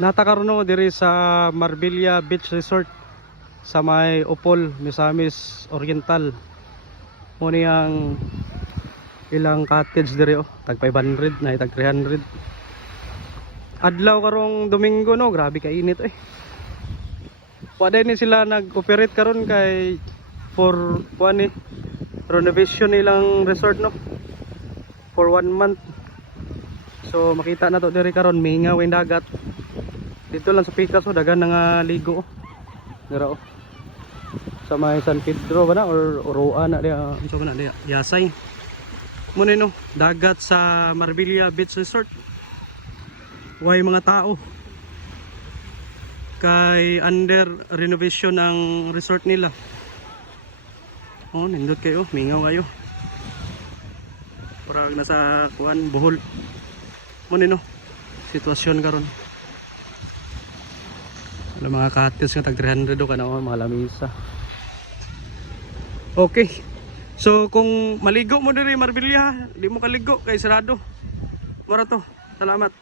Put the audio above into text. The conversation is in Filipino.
Natakaroon no diri sa Marbella Beach Resort sa may Opol, Misamis Oriental. Mo ni ang ilang cottage diri tag 500 na tag 300. Adlaw karong Domingo no, grabe ka init Wala ni sila nag-operate karon kay for renovation nilang resort no for 1 month. So makita na to diri karon mingaw ang dagat. Dito lang sa Pikas dagan nga ligo dira sa may San Pedro ba na or Oroa na dia unsa man na dia Yasay mo no dagat sa Marbella Beach Resort. Way mga tao kay under renovation ang resort nila. Nindot kayo, mingaw kayo. Parang nasa kuan Bohol. Mo no sitwasyon karon. Wala mga cottage nga tag 300 kana mga lamisa. Okay. So kung maligo mo diri Marbella, di mo kaligo kay sarado. Mura to. Salamat.